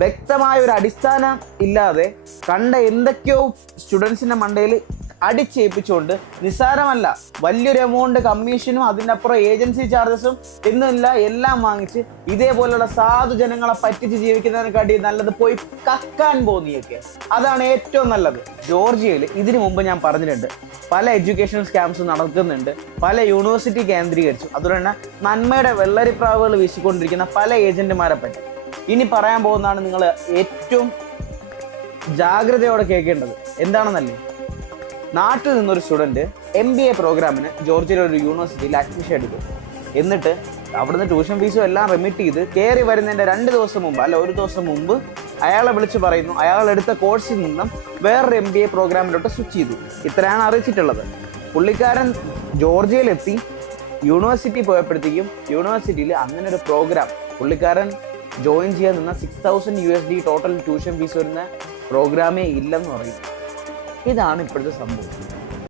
വ്യക്തമായ ഒരു അടിസ്ഥാനം ഇല്ലാതെ കണ്ട എന്തൊക്കെയോ സ്റ്റുഡൻസിന്റെ മണ്ടയിൽ അടിച്ചേൽപ്പിച്ചുകൊണ്ട് നിസ്സാരമല്ല വലിയൊരു എമൗണ്ട് കമ്മീഷനും അതിനപ്പുറം ഏജൻസി ചാർജസും എന്നില്ല എല്ലാം വാങ്ങിച്ച് ഇതേപോലുള്ള സാധു ജനങ്ങളെ പറ്റിച്ച് ജീവിക്കുന്നതിനെക്കാട്ടി നല്ലത് പോയി കക്കാൻ പോകുന്നതൊക്കെ അതാണ് ഏറ്റവും നല്ലത്. ജോർജിയയിൽ ഇതിനു മുമ്പ് ഞാൻ പറഞ്ഞിട്ടുണ്ട് പല എഡ്യൂക്കേഷൻ സ്കാംസ് നടക്കുന്നുണ്ട്, പല യൂണിവേഴ്സിറ്റി കേന്ദ്രീകരിച്ചു, അതുകൊണ്ട് തന്നെ നന്മയുടെ വെള്ളരിപ്രാവുകൾ വീശിക്കൊണ്ടിരിക്കുന്ന പല ഏജന്റുമാരെ പറ്റി ഇനി പറയാൻ പോകുന്നതാണ് നിങ്ങൾ ഏറ്റവും ജാഗ്രതയോടെ കേൾക്കേണ്ടത്. എന്താണെന്നല്ലേ, നാട്ടിൽ നിന്നൊരു സ്റ്റുഡൻറ്റ് MBA പ്രോഗ്രാമിന് ജോർജിയയിലെ ഒരു യൂണിവേഴ്സിറ്റിയിൽ അഡ്മിഷൻ എടുക്കും. എന്നിട്ട് അവിടുന്ന് ട്യൂഷൻ ഫീസും എല്ലാം റെമിറ്റ് ചെയ്ത് കയറി വരുന്നതിൻ്റെ 2 ദിവസം മുമ്പ് അല്ല 1 ദിവസം മുമ്പ് അയാളെ വിളിച്ച് പറയുന്നു അയാൾ എടുത്ത കോഴ്സിൽ നിന്നും വേറൊരു MBA പ്രോഗ്രാമിലോട്ട് സ്വിച്ച് ചെയ്തു. ഇത്രയാണ് അറിയിച്ചിട്ടുള്ളത്. പുള്ളിക്കാരൻ ജോർജിയയിലെത്തി യൂണിവേഴ്സിറ്റി പോയപ്പോഴത്തേക്കും യൂണിവേഴ്സിറ്റിയിൽ അങ്ങനെ ഒരു പ്രോഗ്രാം പുള്ളിക്കാരൻ ജോയിൻ ചെയ്യാൻ നിന്ന $6,000 ടോട്ടൽ ട്യൂഷൻ ഫീസ് വരുന്ന പ്രോഗ്രാമേ ഇല്ലെന്ന് പറയും. ഇതാണ് ഇപ്പോഴത്തെ സംഭവം.